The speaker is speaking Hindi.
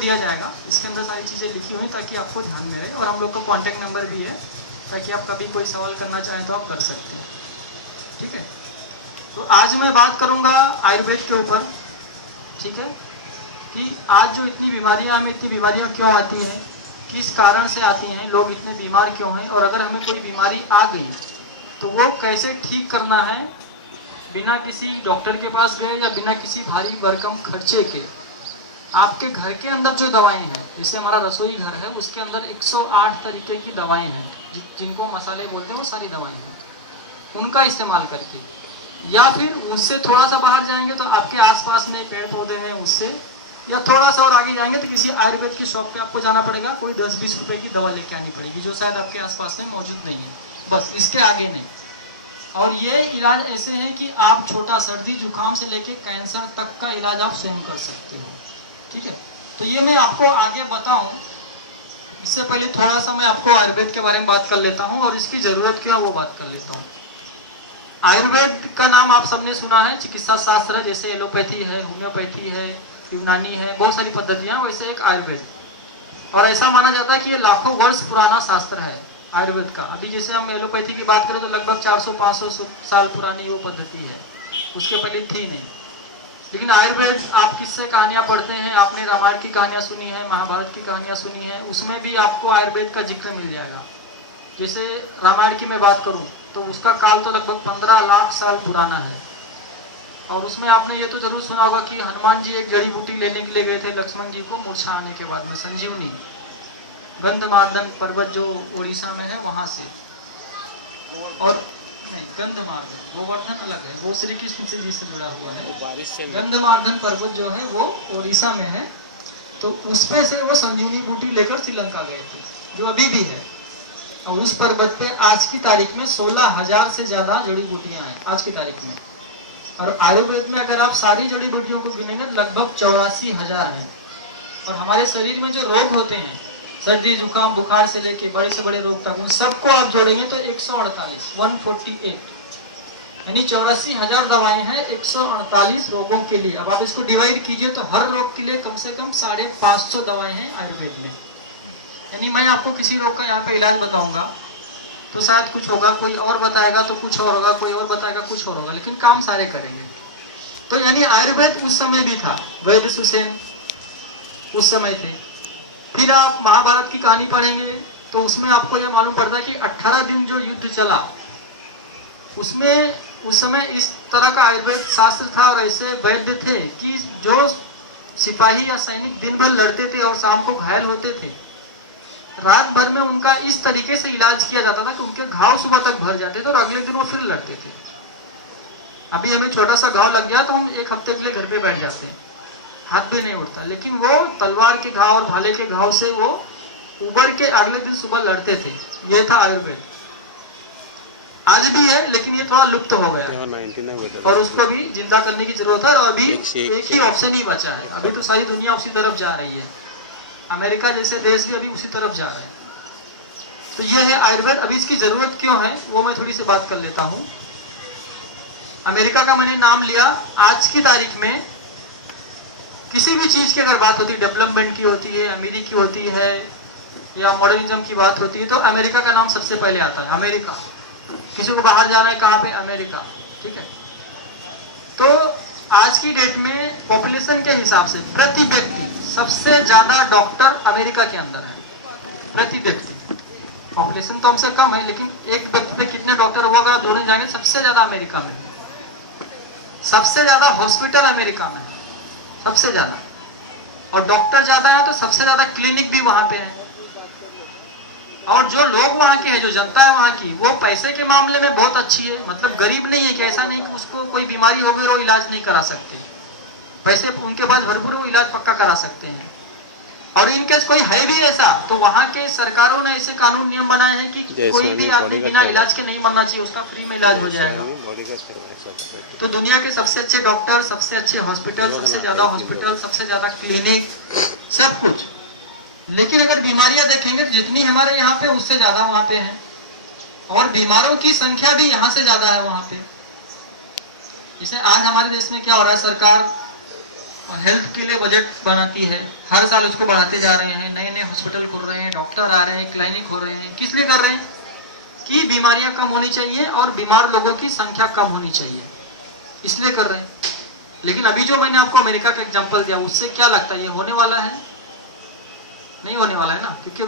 दिया जाएगा, इसके अंदर सारी चीज़ें लिखी हुई ताकि आपको ध्यान में रहे, और हम लोग का कॉन्टैक्ट नंबर भी है ताकि आप कभी कोई सवाल करना चाहें तो आप कर सकते हैं। ठीक है, तो आज मैं बात करूंगा आयुर्वेद के ऊपर। ठीक है, कि आज जो इतनी बीमारियां, हमें इतनी बीमारियां क्यों आती हैं, किस कारण से आती हैं, लोग इतने बीमार क्यों हैं, और अगर हमें कोई बीमारी आ गई तो वो कैसे ठीक करना है बिना किसी डॉक्टर के पास गए या बिना किसी भारी भरकम खर्चे के। आपके घर के अंदर जो दवाएं हैं, जैसे हमारा रसोई घर है, उसके अंदर 108 तरीके की दवाएं हैं, जिनको मसाले बोलते हैं, वो सारी दवाएं हैं, उनका इस्तेमाल करके, या फिर उससे थोड़ा सा बाहर जाएंगे तो आपके आसपास में पेड़ पौधे हैं उससे, या थोड़ा सा और आगे जाएंगे तो किसी आयुर्वेद की शॉप पे आपको जाना पड़ेगा, कोई 10-20 रुपए की दवा लेके आनी पड़ेगी जो शायद आपके आसपास में मौजूद नहीं है, बस इसके आगे नहीं। और ये इलाज ऐसे हैं कि आप छोटा सर्दी जुकाम से लेके कैंसर तक का इलाज आप स्वयं कर सकते हो। ठीक है, तो ये मैं आपको आगे बताऊं, इससे पहले थोड़ा सा मैं आपको आयुर्वेद के बारे में बात कर लेता हूं और इसकी जरूरत क्या है वो बात कर लेता हूं। आयुर्वेद का नाम आप सबने सुना है, चिकित्सा शास्त्र, जैसे एलोपैथी है, होम्योपैथी है, यूनानी है, बहुत सारी पद्धतियां, वैसे एक आयुर्वेद। और ऐसा माना जाता है कि ये लाखों वर्ष पुराना शास्त्र है आयुर्वेद का। अभी जैसे हम एलोपैथी की बात करें तो लगभग 400-500 साल पुरानी वो पद्धति है, उसके पहले थी नहीं। लेकिन आयुर्वेद, आप किससे कहानियां पढ़ते हैं, आपने रामायण की कहानियां सुनी है, महाभारत की कहानियां सुनी है, उसमें भी आपको आयुर्वेद का जिक्र मिल जाएगा। जैसे रामायण की मैं बात करूं तो उसका काल तो लगभग 15 लाख साल पुराना है, और उसमें आपने ये तो जरूर सुना होगा कि हनुमान जी एक जड़ी बूटी लेने के लिए गए थे लक्ष्मण जी को मूर्छा आने के बाद में, संजीवनी, गंधमार्दन पर्वत जो उड़ीसा में है वहां से। और नहीं, गंधमार्दन गोवर्धन अलग है, वो श्री कृष्ण जी से जुड़ा हुआ है। गंधमार्दन पर्वत जो है वो उड़ीसा में है, तो उसपे से वो संजीवनी बूटी लेकर श्रीलंका गए थे, जो अभी भी है। और उस पर्वत पे आज की तारीख में 16,000 से ज्यादा जड़ी बूटियां हैं आज की तारीख में। और आयुर्वेद में अगर आप सारी जड़ी बूटियों को गिनेंगे तो लगभग 84,000 है। और हमारे शरीर में जो रोग होते हैं, सर्दी जुकाम बुखार से लेके बड़े से बड़े रोग तक, उन सबको आप जोड़ेंगे तो 148 यानी 84,000 दवाएं हैं 148 रोगों के लिए। अब आप इसको डिवाइड कीजिए तो हर रोग के लिए कम से कम 550 दवाएं हैं आयुर्वेद में। यानी मैं आपको किसी रोग का यहाँ पे इलाज बताऊंगा तो शायद कुछ होगा, कोई और बताएगा तो कुछ और होगा, कोई और बताएगा कुछ और होगा, लेकिन काम सारे करेंगे। तो यानी आयुर्वेद उस समय भी था, वैद्य सुसेन उस समय थे। फिर आप महाभारत की कहानी पढ़ेंगे तो उसमें आपको यह मालूम पड़ता है कि 18 दिन जो युद्ध चला, उसमें उस समय इस तरह का आयुर्वेद शास्त्र था और ऐसे वैद्य थे कि जो सिपाही या सैनिक दिन भर लड़ते थे और शाम को घायल होते थे, रात भर में उनका इस तरीके से इलाज किया जाता था कि उनके घाव सुबह तक भर जाते थे और अगले दिन वो फिर लड़ते थे। अभी हमें छोटा सा घाव लग गया तो हम एक हफ्ते के लिए घर पे बैठ जाते हैं, हाथ भी नहीं उठता, लेकिन वो तलवार के घाव और भाले के घाव से वो उबर के अगले दिन सुबह लड़ते थे। ये था आयुर्वेद। आज भी है लेकिन ये थोड़ा लुप्त हो गया और उसको भी जिंदा करने की जरूरत है। और अभी एक ही ऑप्शन ही बचा है, अभी तो सारी दुनिया उसी तरफ जा रही है, अमेरिका जैसे देश भी अभी उसी तरफ जा रहे हैं। तो ये है आयुर्वेद। अभी इसकी जरूरत क्यों है वो मैं थोड़ी सी बात कर लेता हूँ। अमेरिका का मैंने नाम लिया, आज की तारीख में किसी भी चीज की अगर बात होती है, डेवलपमेंट की होती है, अमीरी की होती है, या मॉडर्निज्म की बात होती है, तो अमेरिका का नाम सबसे पहले आता है। अमेरिका, किसी को बाहर जाना है कहाँ पे, अमेरिका। ठीक है, तो आज की डेट में पॉपुलेशन के हिसाब से प्रति व्यक्ति सबसे ज्यादा डॉक्टर अमेरिका के अंदर है, प्रति व्यक्ति। पॉपुलेशन तो हमसे कम है लेकिन एक व्यक्ति पे कितने डॉक्टर वो अगर जोड़ने जाएंगे, सबसे ज्यादा अमेरिका में, सबसे ज्यादा हॉस्पिटल अमेरिका में, सबसे ज्यादा। और डॉक्टर ज्यादा है तो सबसे ज्यादा क्लिनिक भी वहां पे है। और जो लोग वहां के हैं, जो जनता है वहां की, वो पैसे के मामले में बहुत अच्छी है, मतलब गरीब नहीं है कि ऐसा नहीं कि उसको कोई बीमारी हो गई और इलाज नहीं करा सकते, पैसे उनके पास भरपूर, वो इलाज पक्का करा सकते हैं। और इनकेस कोई है भी ऐसा तो वहां के सरकारों ने ऐसे कानून नियम बनाए हैं कि कोई भी आदमी बिना इलाज के नहीं मरना चाहिए, उसका फ्री में इलाज हो जाएगा। तो दुनिया के सबसे अच्छे डॉक्टर, सबसे अच्छे हॉस्पिटल, सबसे ज्यादा हॉस्पिटल, सबसे ज्यादा क्लिनिक, सब कुछ। लेकिन अगर बीमारियां देखेंगे तो जितनी हमारे यहाँ पे उससे ज्यादा वहां पे है, और बीमारों की संख्या भी यहाँ से ज्यादा है वहां पे। जैसे आज हमारे देश में क्या हो रहा है, सरकार हेल्थ के लिए बजट बनाती है, हर साल उसको बढ़ाते जा रहे हैं, नए नए हॉस्पिटल खुल रहे हैं, डॉक्टर आ रहे हैं, क्लिनिक हो रहे हैं। किस लिए कर रहे हैं? कि बीमारियां कम होनी चाहिए और बीमार लोगों की संख्या कम होनी चाहिए, इसलिए कर रहे हैं। लेकिन अभी जो मैंने आपको अमेरिका का एग्जांपल दिया, उससे क्या लगता है ये होने वाला है? नहीं होने वाला है ना, क्योंकि